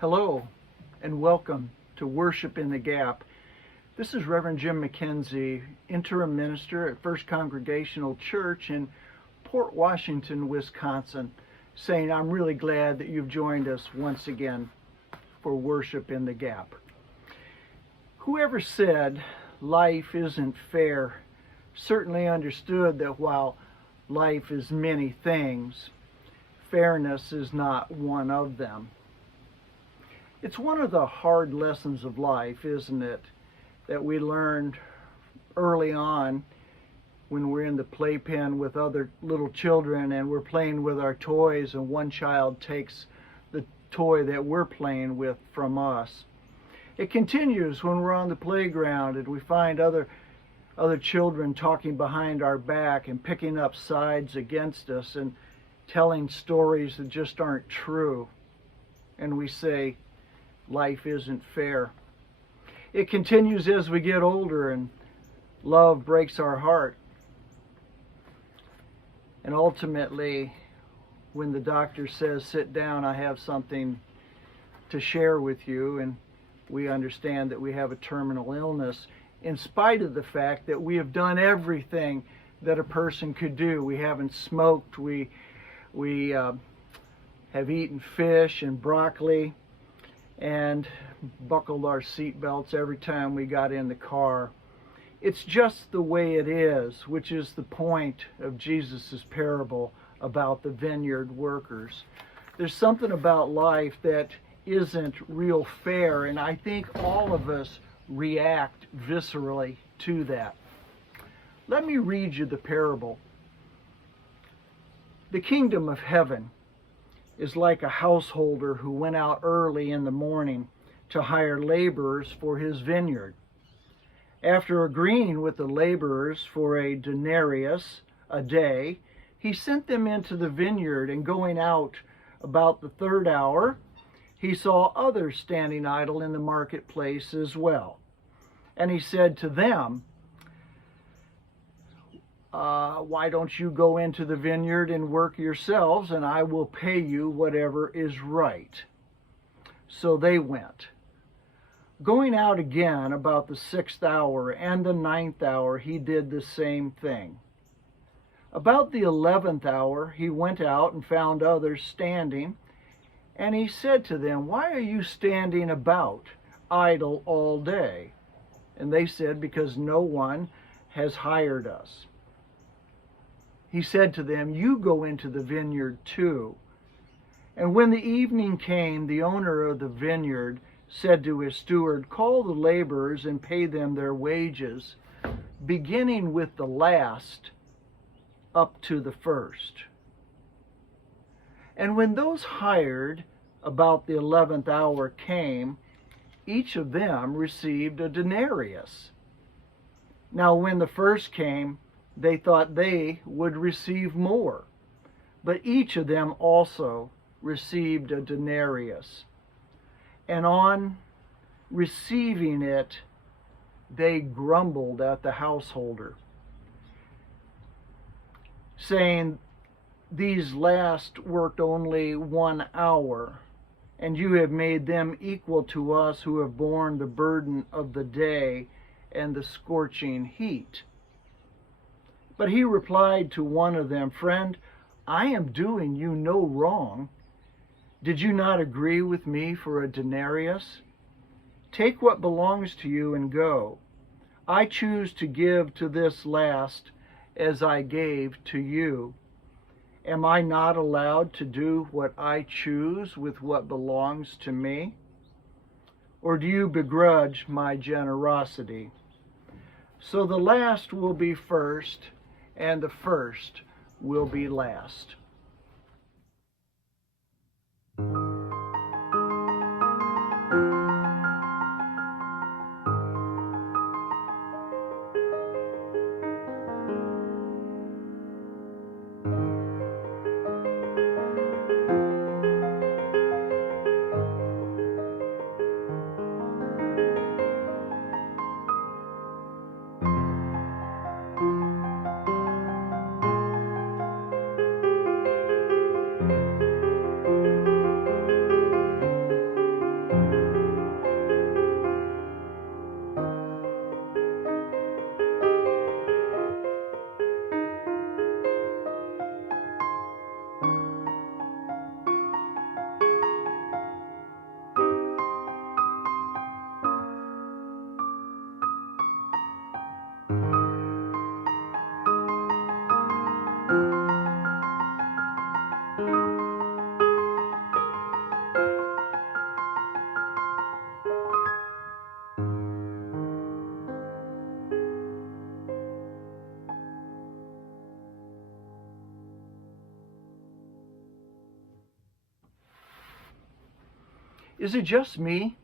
Hello and welcome to Worship in the Gap. This is Reverend Jim McKenzie, interim minister at First Congregational Church in Port Washington, Wisconsin, saying I'm really glad that you've joined us once again for Worship in the Gap. Whoever said life isn't fair certainly understood that while life is many things, fairness is not one of them. It's one of the hard lessons of life, isn't it, that we learned early on when we're in the playpen with other little children and we're playing with our toys and one child takes the toy that we're playing with from us. It continues when we're on the playground and we find other children talking behind our back and picking up sides against us and telling stories that just aren't true. And we say, life isn't fair. It continues as we get older and love breaks our heart. And ultimately, when the doctor says, sit down, I have something to share with you, and we understand that we have a terminal illness, in spite of the fact that we have done everything that a person could do. We haven't smoked, we have eaten fish and broccoli, and buckled our seatbelts every time we got in the car. It's just the way it is, which is the point of Jesus' parable about the vineyard workers. There's something about life that isn't real fair, and I think all of us react viscerally to that. Let me read you the parable. The kingdom of heaven is like a householder who went out early in the morning to hire laborers for his vineyard. After agreeing with the laborers for a denarius a day, he sent them into the vineyard, and going out about the third hour, he saw others standing idle in the marketplace as well. And he said to them, why don't you go into the vineyard and work yourselves, and I will pay you whatever is right. So they went. Going out again about the 6th hour and the 9th hour, he did the same thing. About the 11th hour, he went out and found others standing, and he said to them, why are you standing about idle all day? And they said, because no one has hired us. He said to them, you go into the vineyard too. And when the evening came, the owner of the vineyard said to his steward, call the laborers and pay them their wages, beginning with the last up to the first. And when those hired about the 11th hour came, each of them received a denarius. Now when the first came, they thought they would receive more, but each of them also received a denarius. And on receiving it, they grumbled at the householder, saying, these last worked only 1 hour, and you have made them equal to us who have borne the burden of the day and the scorching heat. But he replied to one of them, friend, I am doing you no wrong. Did you not agree with me for a denarius? Take what belongs to you and go. I choose to give to this last as I gave to you. Am I not allowed to do what I choose with what belongs to me? Or do you begrudge my generosity? So the last will be first, and the first will be last. Is it just me,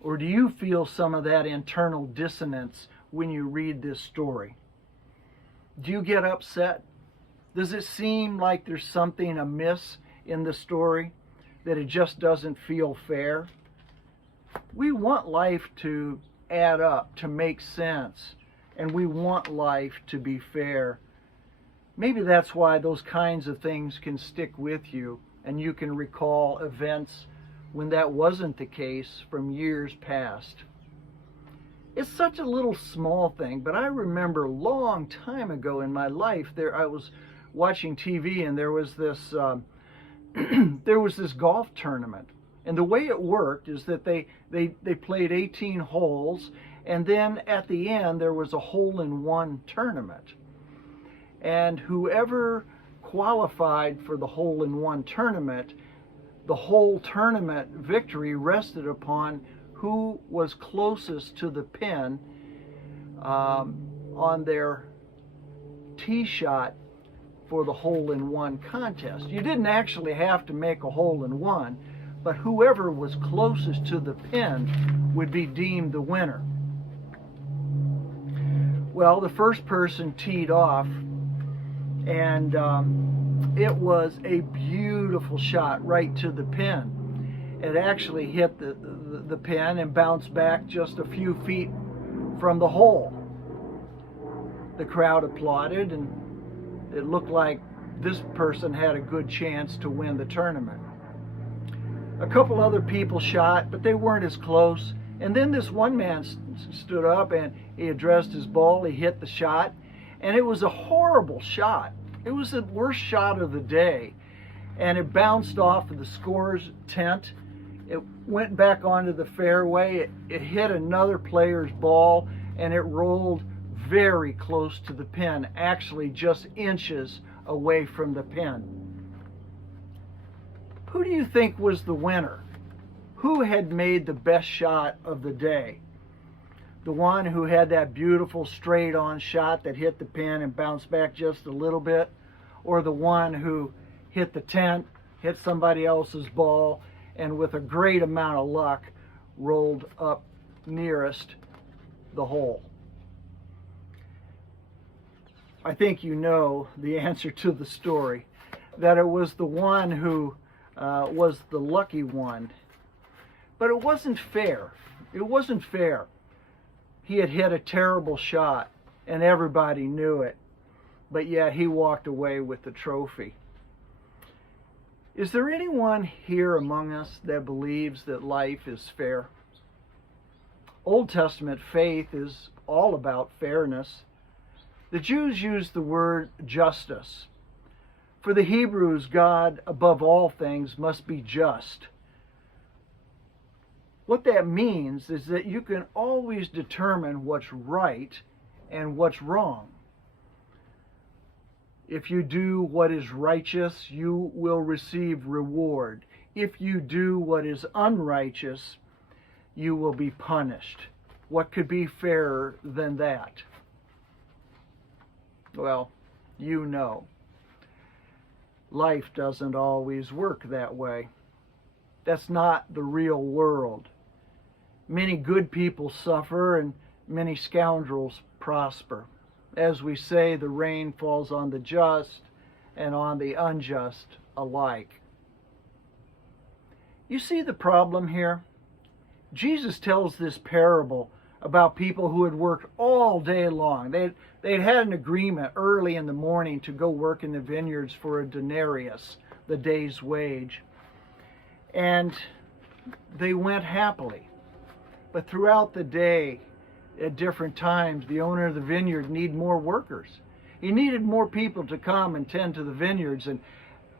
or do you feel some of that internal dissonance when you read this story? Do you get upset? Does it seem like there's something amiss in the story, that it just doesn't feel fair? We want life to add up, to make sense, and we want life to be fair. Maybe that's why those kinds of things can stick with you, and you can recall events when that wasn't the case from years past. It's such a little small thing, but I remember a long time ago in my life, I was watching TV, and there was this golf tournament. And the way it worked is that they played 18 holes, and then at the end there was a hole-in-one tournament. And whoever qualified for the hole-in-one tournament, the whole tournament victory rested upon who was closest to the pin on their tee shot for the hole-in-one contest. You didn't actually have to make a hole-in-one, but whoever was closest to the pin would be deemed the winner. Well, the first person teed off, and it was a beautiful shot right to the pin. It actually hit the pin and bounced back just a few feet from the hole. The crowd applauded, and it looked like this person had a good chance to win the tournament. A couple other people shot, but they weren't as close. And then this one man stood up and he addressed his ball. He hit the shot, and it was a horrible shot. It was the worst shot of the day, and it bounced off of the scorer's tent. It went back onto the fairway. It hit another player's ball, and it rolled very close to the pin, actually just inches away from the pin. Who do you think was the winner? Who had made the best shot of the day? The one who had that beautiful straight-on shot that hit the pin and bounced back just a little bit? Or the one who hit the tent, hit somebody else's ball, and with a great amount of luck rolled up nearest the hole? I think you know the answer to the story, that it was the one who was the lucky one. But it wasn't fair. It wasn't fair. He had hit a terrible shot, and everybody knew it, but yet he walked away with the trophy. Is there anyone here among us that believes that life is fair? Old Testament faith is all about fairness. The Jews used the word justice. For the Hebrews, God, above all things, must be just. What that means is that you can always determine what's right and what's wrong. If you do what is righteous, you will receive reward. If you do what is unrighteous, you will be punished. What could be fairer than that? Well, you know. Life doesn't always work that way. That's not the real world. Many good people suffer and many scoundrels prosper. As we say, the rain falls on the just and on the unjust alike. You see the problem here? Jesus tells this parable about people who had worked all day long. They'd had an agreement early in the morning to go work in the vineyards for a denarius, the day's wage. And they went happily. But throughout the day, at different times, the owner of the vineyard needed more workers. He needed more people to come and tend to the vineyards. And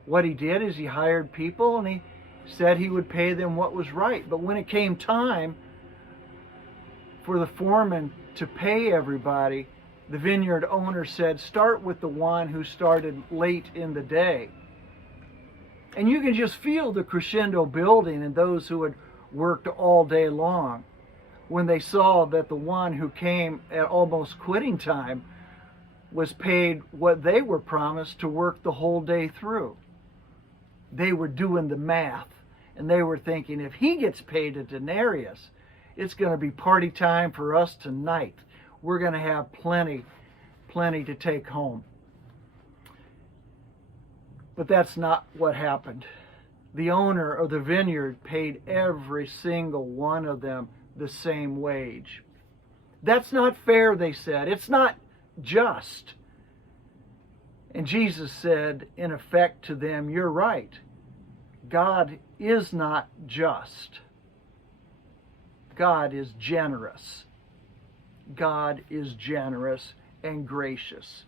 what he did is he hired people, and he said he would pay them what was right. But when it came time for the foreman to pay everybody, the vineyard owner said, start with the one who started late in the day. And you can just feel the crescendo building in those who had worked all day long when they saw that the one who came at almost quitting time was paid what they were promised to work the whole day through. They were doing the math, And they were thinking, if he gets paid a denarius, it's going to be party time for us tonight. We're going to have plenty to take home. But that's not what happened. The owner of the vineyard paid every single one of them the same wage. That's not fair, they said. It's not just. And Jesus said, in effect, to them, you're right. God is not just. God is generous. God is generous and gracious.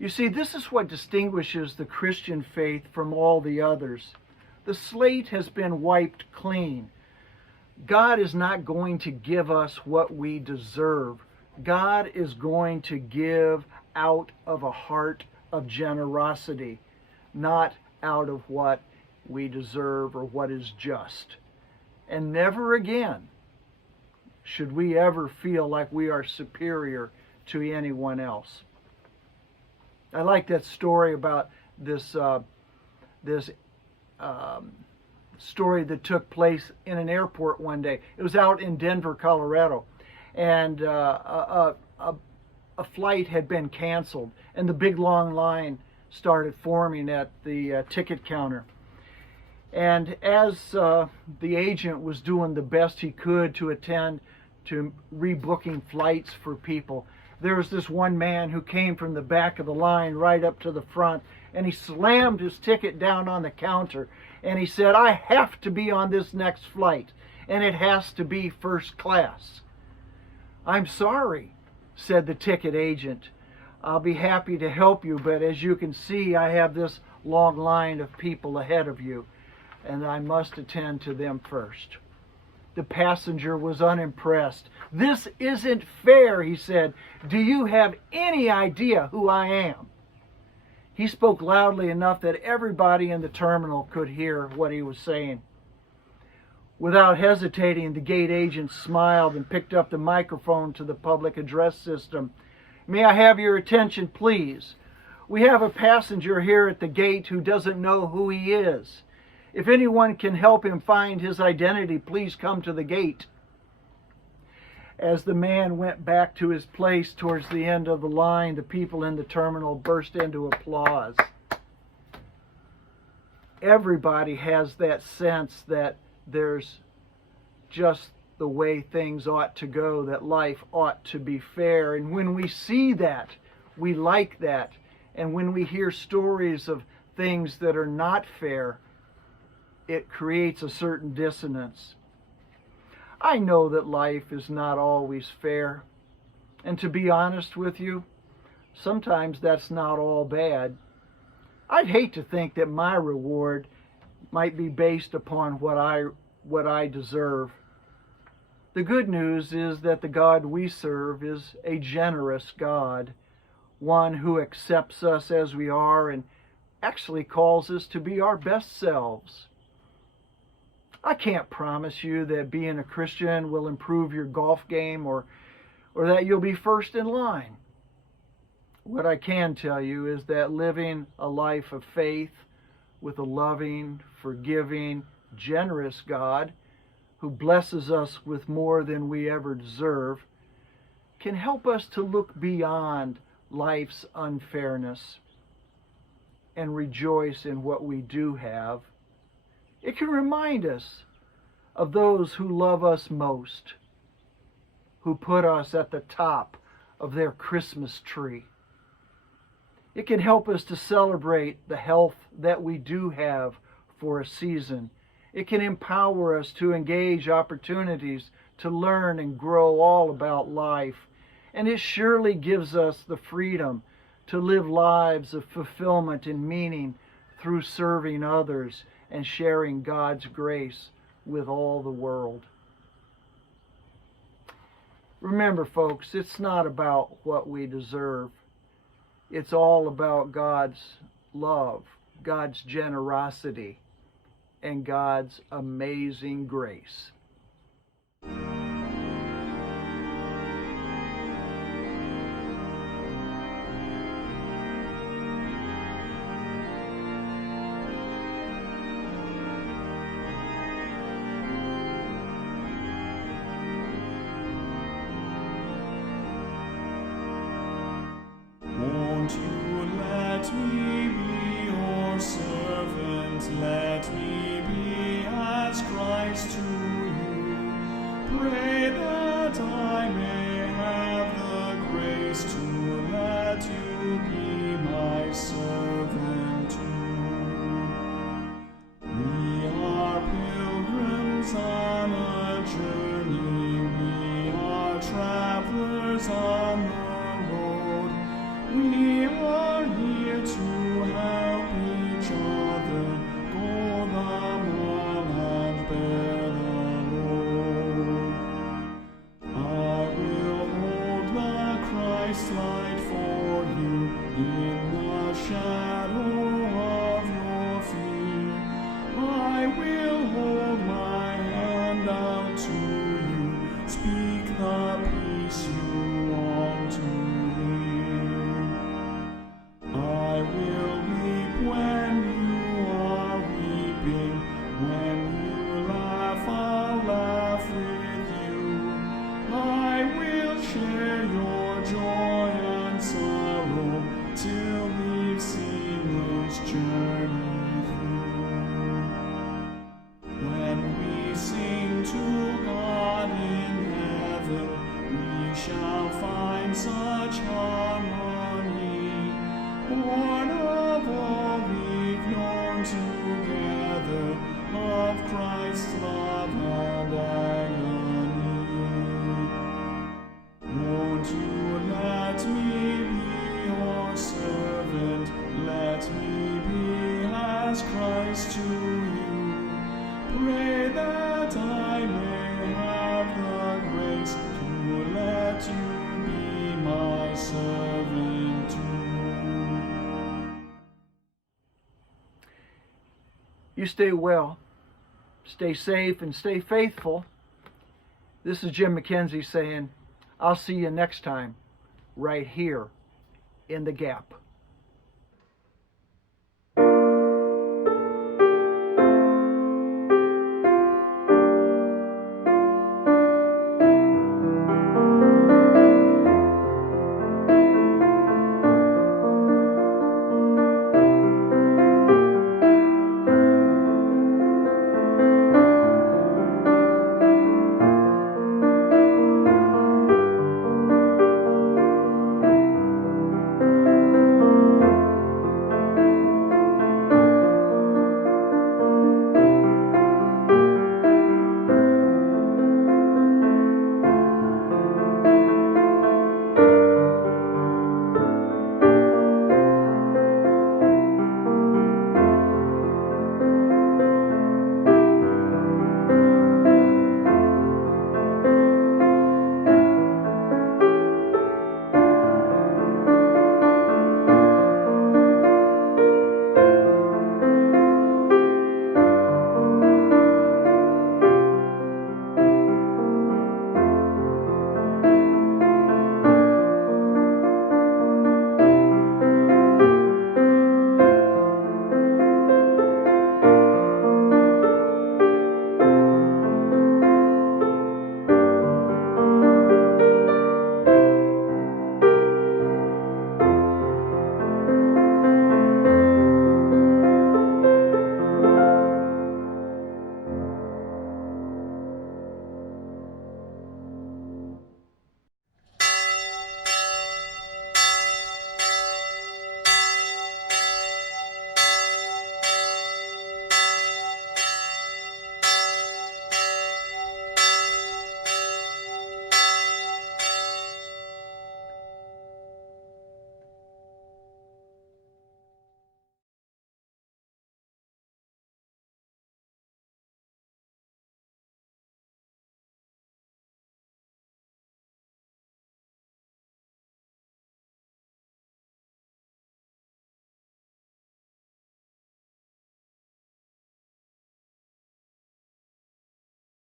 You see, this is what distinguishes the Christian faith from all the others. The slate has been wiped clean. God is not going to give us what we deserve. God is going to give out of a heart of generosity, not out of what we deserve or what is just. And never again should we ever feel like we are superior to anyone else. I like that story about this story that took place in an airport one day. It was out in Denver, Colorado, and a flight had been canceled, and the big long line started forming at the ticket counter. And as the agent was doing the best he could to attend to rebooking flights for people, there was this one man who came from the back of the line right up to the front, and he slammed his ticket down on the counter, and he said, I have to be on this next flight, and it has to be first class. I'm sorry, said the ticket agent. I'll be happy to help you, but as you can see, I have this long line of people ahead of you, and I must attend to them first. The passenger was unimpressed. This isn't fair, he said. Do you have any idea who I am? He spoke loudly enough that everybody in the terminal could hear what he was saying. Without hesitating, the gate agent smiled and picked up the microphone to the public address system. May I have your attention, please? We have a passenger here at the gate who doesn't know who he is. If anyone can help him find his identity, please come to the gate. As the man went back to his place towards the end of the line, the people in the terminal burst into applause. Everybody has that sense that there's just the way things ought to go, that life ought to be fair. And when we see that, we like that. And when we hear stories of things that are not fair, it creates a certain dissonance. I know that life is not always fair. And to be honest with you, sometimes that's not all bad. I'd hate to think that my reward might be based upon what I deserve. The good news is that the God we serve is a generous God, one who accepts us as we are and actually calls us to be our best selves. I can't promise you that being a Christian will improve your golf game or that you'll be first in line. What I can tell you is that living a life of faith with a loving, forgiving, generous God who blesses us with more than we ever deserve can help us to look beyond life's unfairness and rejoice in what we do have. It can remind us of those who love us most, who put us at the top of their Christmas tree. It can help us to celebrate the health that we do have for a season. It can empower us to engage opportunities to learn and grow all about life. And it surely gives us the freedom to live lives of fulfillment and meaning through serving others and sharing God's grace with all the world. Remember, folks, it's not about what we deserve. It's all about God's love, God's generosity, and God's amazing grace. Lord of all we've known together, of Christ's love and agony. Won't you let me be your servant? Let me be as Christ to you. Pray that I may have the grace to let you be my servant too. You stay well, stay safe, and stay faithful. This is Jim McKenzie saying, I'll see you next time, right here in the Gap.